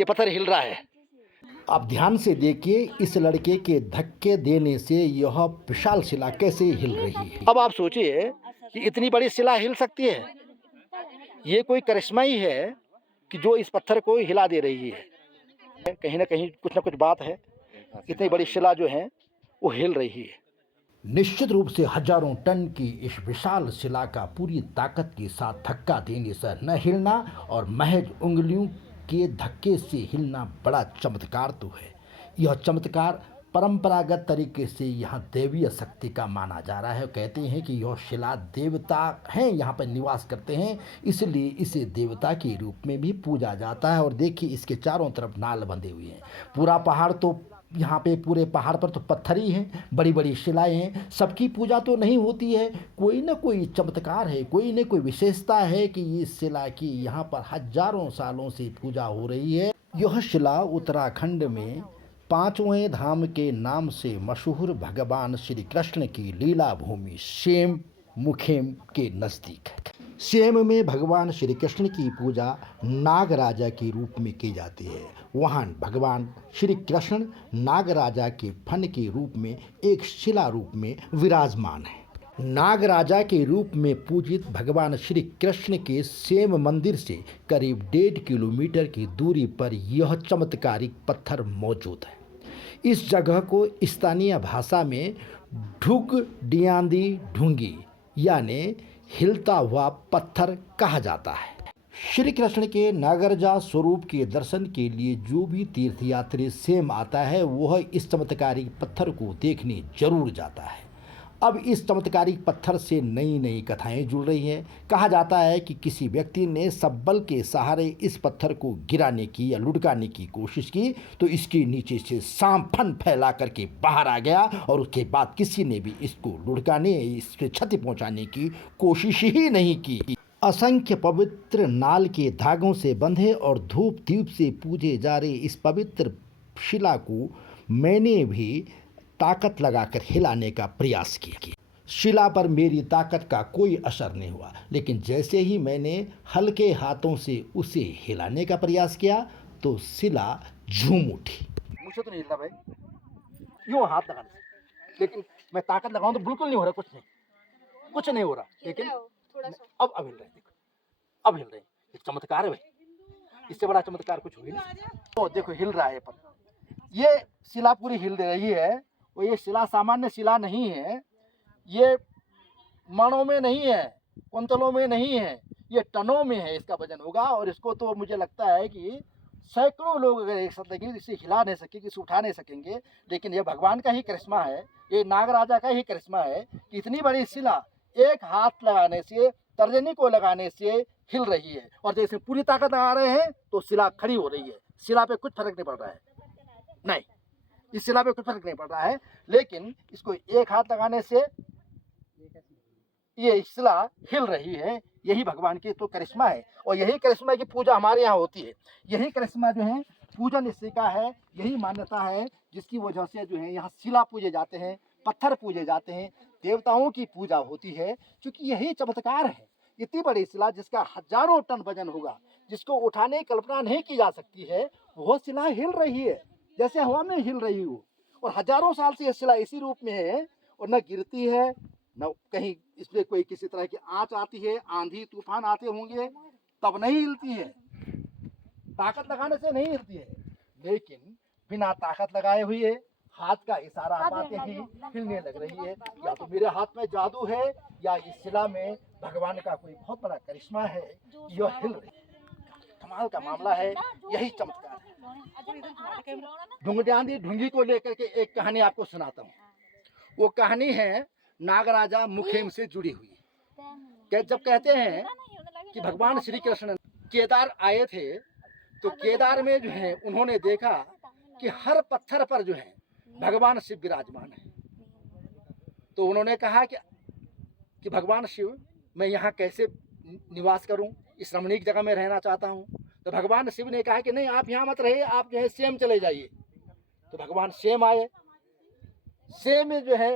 ये पत्थर हिल रहा है। आप ध्यान से देखिए, इस लड़के के धक्के देने से यह विशाल शिला कैसे हिल रही है। अब आप सोचिए कि इतनी बड़ी शिला हिल सकती है। ये कोई करिश्मा ही है कि जो इस पत्थर को हिला दे रही है। कहीं ना कहीं कुछ ना कुछ बात है, इतनी बड़ी शिला जो है वो हिल रही है। निश्चित रूप से हजारों टन की इस विशाल शिला का पूरी ताकत के साथ धक्का देने से न हिलना और महज उंगलियों के धक्के से हिलना बड़ा चमत्कार तो है। यह चमत्कार परंपरागत तरीके से यहाँ देवीय शक्ति का माना जा रहा है। कहते हैं कि यह शिला देवता हैं, यहाँ पर निवास करते हैं, इसलिए इसे देवता के रूप में भी पूजा जाता है। और देखिए, इसके चारों तरफ नाल बंधे हुए हैं। पूरा पहाड़ तो यहाँ पे पूरे पहाड़ पर तो पत्थर ही हैं, बड़ी बड़ी शिलाएं हैं। सबकी पूजा तो नहीं होती है, कोई ना कोई चमत्कार है, कोई ना कोई विशेषता है कि ये शिला की यहाँ पर हजारों सालों से पूजा हो रही है। यह शिला उत्तराखंड में पांचवें धाम के नाम से मशहूर भगवान श्री कृष्ण की लीला भूमि सेम मुखेम के नज़दीक है। सेम में भगवान श्री कृष्ण की पूजा नागराजा के रूप में की जाती है। वहाँ भगवान श्री कृष्ण नागराजा के फन के रूप में एक शिला रूप में विराजमान है। नागराजा के रूप में पूजित भगवान श्री कृष्ण के सेम मंदिर से करीब 1.5 किलोमीटर की दूरी पर यह चमत्कारिक पत्थर मौजूद है। इस जगह को स्थानीय भाषा में ढुग डियांदी ढूंगी यानी हिलता हुआ पत्थर कहा जाता है। श्री कृष्ण के नागराजा स्वरूप के दर्शन के लिए जो भी तीर्थयात्री सेम आता है वह इस चमत्कारिक पत्थर को देखने जरूर जाता है। अब इस चमत्कारिक पत्थर से नई नई कथाएं जुड़ रही हैं। कहा जाता है कि किसी व्यक्ति ने सब बल के सहारे इस पत्थर को गिराने की या लुढ़काने की कोशिश की तो इसके नीचे से सांप फन फैला करके बाहर आ गया और उसके बाद किसी ने भी इसको लुढ़काने, इससे क्षति पहुंचाने की कोशिश ही नहीं की। असंख्य पवित्र नाल के धागों से बंधे और धूप दीप से पूजे जा रहे इस पवित्र शिला को मैंने भी ताकत लगाकर हिलाने का प्रयास किया। शिला पर मेरी ताकत का कोई असर नहीं हुआ, लेकिन जैसे ही मैंने हल्के हाथों से उसे हिलाने का प्रयास किया तो शिला झूम उठी। मुझे तो नहीं हिलता भाई, यूँ हाथ लगाने से, लेकिन मैं ताकत लगाऊं तो बिल्कुल नहीं हो रहा, कुछ नहीं हो रहा। लेकिन अब हिल रहे, देखो अब हिल रहे। एक चमत्कार है भाई, इससे बड़ा चमत्कार कुछ हुई नहीं। तो देखो हिल रहा है, पर ये शिला पूरी हिल रही है। और ये शिला सामान्य शिला नहीं है, ये मणों में नहीं है, कुंतलों में नहीं है, ये टनों में है इसका वजन होगा। और इसको तो मुझे लगता है कि सैकड़ों लोग अगर एक साथ लेंगे इसे हिला नहीं सकेंगे, इसे उठा नहीं सकेंगे। लेकिन ये भगवान का ही करिश्मा है, ये नागराजा का ही करिश्मा है कि इतनी बड़ी शिला एक हाथ लगाने से, तर्जनी को लगाने से हिल रही है। और जैसे पूरी ताकत लगा रहे हैं तो शिला खड़ी हो रही है। शिला पे कुछ फर्क नहीं पड़ रहा है, नहीं, इस शिला पे कुछ फर्क नहीं पड़ रहा है। लेकिन इसको एक हाथ लगाने से ये शिला हिल रही है। यही भगवान की तो करिश्मा है, और यही करिश्मा की पूजा हमारे यहाँ होती है। यही करिश्मा जो है पूजन इससे का है, यही मान्यता है जिसकी वजह से जो है यहाँ शिला पूजे जाते हैं, पत्थर पूजे जाते हैं, देवताओं की पूजा होती है। क्योंकि यही चमत्कार है। इतनी बड़ी शिला जिसका हजारों टन वजन होगा, जिसको उठाने की कल्पना नहीं की जा सकती है, वह शिला हिल रही है जैसे हवा में हिल रही हो। और हजारों साल से यह शिला इसी रूप में है, और न गिरती है, न कहीं इसमें कोई किसी तरह की आंच आती है, आंधी तूफान आते होंगे तब नहीं हिलती है, ताकत लगाने से नहीं हिलती है। लेकिन बिना ताकत लगाए हुए हाथ का इशारा पाते ही हिलने लग रही है। या तो मेरे हाथ में जादू है, या इस शिला में भगवान का कोई बहुत बड़ा करिश्मा है, यह हिल रही है। कमाल का मामला है, यही चमत्कार है। ढूंढी ढूंगी को लेकर के एक कहानी आपको सुनाता हूँ। वो कहानी है नागराजा मुखेम से जुड़ी हुई। जब कहते हैं कि भगवान श्री कृष्ण केदार आए थे, तो केदार में जो है उन्होंने देखा कि हर पत्थर पर जो है भगवान शिव विराजमान है। तो उन्होंने कहा कि भगवान शिव, मैं यहाँ कैसे निवास करूं, इस रमणीक जगह में रहना चाहता हूं। तो भगवान शिव ने कहा कि नहीं, आप यहाँ मत रहिए, आप जो है सेम चले जाइए। तो भगवान सेम आए। सेम में जो है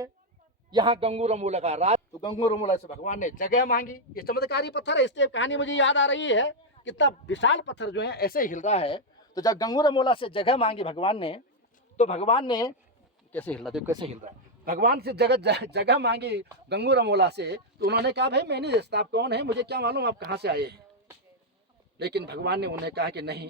यहाँ गंगू रमूला का राज, तो गंगू रमूला से भगवान ने जगह मांगी। ये चमत्कारी पत्थर है, इसलिए कहानी मुझे याद आ रही है। कितना विशाल पत्थर जो है ऐसे हिल रहा है। तो जब गंगूर मोला से जगह मांगी भगवान ने, तो भगवान ने कैसे हिल रहा, देखो कैसे हिल रहा है, भगवान से जगह मांगी गंगूर मोला से, तो उन्होंने कहा भाई मैं नहीं देखता आप कौन है, मुझे क्या मालूम आप कहाँ से आए हैं। लेकिन भगवान ने उन्हें कहा कि नहीं,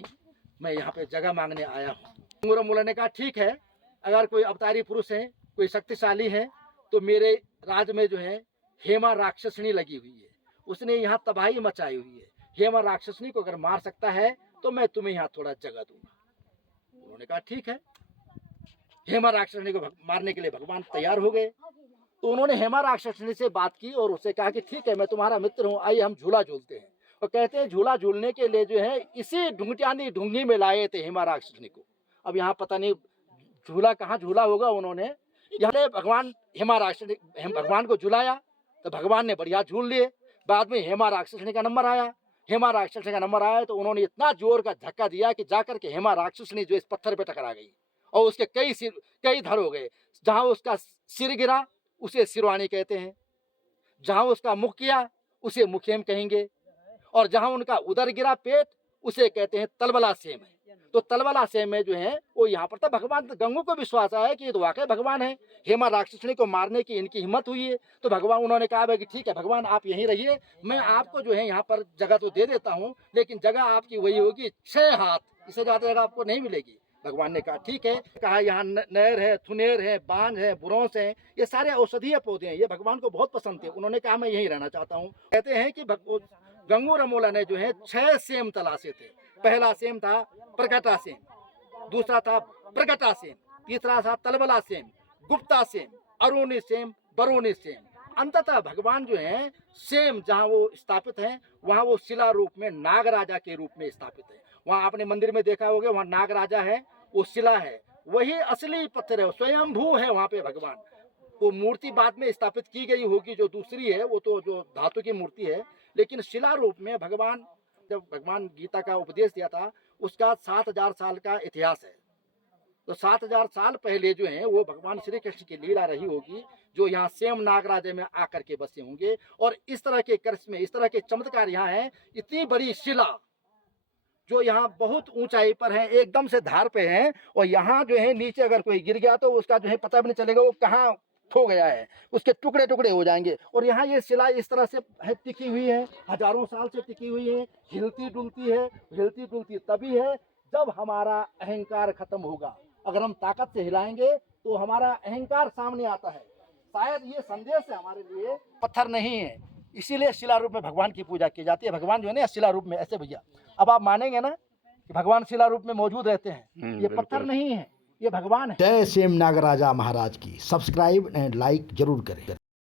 मैं यहाँ पे जगह मांगने आया हूँ। गंगूर मोला ने कहा ठीक है, अगर कोई अवतारी पुरुष है, कोई शक्तिशाली है, तो मेरे राज में जो है हेमा राक्षसनी लगी हुई है, उसने यहाँ तबाही मचाई हुई है, हेमा राक्षसनी को अगर मार सकता है तो मैं तुम्हें यहाँ थोड़ा जगह दूंगा। उन्होंने कहा ठीक है। हेमा राक्षसनी को मारने के लिए भगवान तैयार हो गए। तो उन्होंने हेमा राक्षसनी से बात की और उससे कहा कि ठीक है, मैं तुम्हारा मित्र हूँ, आइए हम झूला झूलते हैं। और कहते हैं झूला झूलने के लिए जो है इसी ढूंढियानी ढूंगी में लाए थे हेमा राक्षसनी को। अब यहाँ पता नहीं झूला कहाँ झूला होगा, उन्होंने यहाँ भगवान हेमा राक्षसनी भगवान को झुलाया, तो भगवान ने बढ़िया झूल लिए। बाद में हेमा राक्षसनी का नंबर आया। हेमा राक्षसनी का नंबर आया तो उन्होंने इतना जोर का धक्का दिया कि जाकर के हेमा राक्षसनी जो इस पत्थर पे टकरा गई और उसके कई धड़ हो गए। जहां उसका सिर गिरा उसे सिरवानी कहते हैं, जहां उसका मुख किया उसे मुखेम कहेंगे, और जहां उनका उदर गिरा पेट उसे कहते हैं तलबला सेम है। तो तलबला सेम में जो है वो यहाँ पर था। भगवान गंगू को विश्वास आया कि ये तो वाकई भगवान है, हेमा राक्षसनी को मारने की इनकी हिम्मत हुई है। तो भगवान उन्होंने कहा कि ठीक है भगवान आप यहीं रहिए, मैं आपको जो है यहाँ पर जगह तो दे देता हूँ, लेकिन जगह आपकी वही होगी 6 हाथ, इससे ज़्यादा जगह आपको नहीं मिलेगी। भगवान ने कहा ठीक है। कहा यहाँ नहर है, थुनेर है, बांझ है, बुरौस है, ये सारे औषधीय पौधे हैं, ये भगवान को बहुत पसंद थे। उन्होंने कहा मैं यहीं रहना चाहता हूँ। कहते हैं कि गंगूर मोला ने जो है 6 सेम तलाशे थे। पहला सेम था प्रगटा सेम, दूसरा था प्रगटा सेम, तीसरा था तलबला सेम, गुप्ता सेम, अरुणी सेम, बरूनी सेम। अंततः भगवान जो है सेम जहाँ वो स्थापित हैं वहाँ वो शिला रूप में नागराजा के रूप में स्थापित है। वहाँ आपने मंदिर में देखा होगा, वहाँ नागराजा है, वो शिला है, वही असली पत्थर है, स्वयंभू है वहाँ पे भगवान। वो मूर्ति बाद में स्थापित की गई होगी, जो दूसरी है वो तो जो धातु की मूर्ति है, लेकिन शिला रूप में भगवान, जब भगवान गीता का उपदेश दिया था उसका 7000 साल का इतिहास है। तो 7000 साल पहले जो है वो भगवान श्री कृष्ण की लीला रही होगी, जो यहाँ सेम नागराजे में आकर के बसे होंगे। और इस तरह के करिश्मे, इस तरह के चमत्कार यहाँ है। इतनी बड़ी शिला जो यहाँ बहुत ऊंचाई पर है, एकदम से धार पे है, और यहाँ जो है नीचे अगर कोई गिर गया तो उसका जो है पता भी नहीं चलेगा वो कहाँ खो गया है, उसके टुकड़े टुकड़े हो जाएंगे। और यहाँ ये शिला इस तरह से है, टिकी हुई है, हजारों साल से टिकी हुई है, हिलती डुलती है। हिलती डुलती तभी है जब हमारा अहंकार खत्म होगा। अगर हम ताकत से हिलाएंगे तो हमारा अहंकार सामने आता है। शायद ये संदेश है हमारे लिए, पत्थर नहीं है, इसीलिए शिला रूप में भगवान की पूजा की जाती है। भगवान जो है ना शिला रूप में ऐसे, भैया अब आप मानेंगे ना कि भगवान शिला रूप में मौजूद रहते हैं, ये पत्थर नहीं है, ये भगवान है। जय सेम नागराजा महाराज की। सब्सक्राइब एंड लाइक जरूर करें।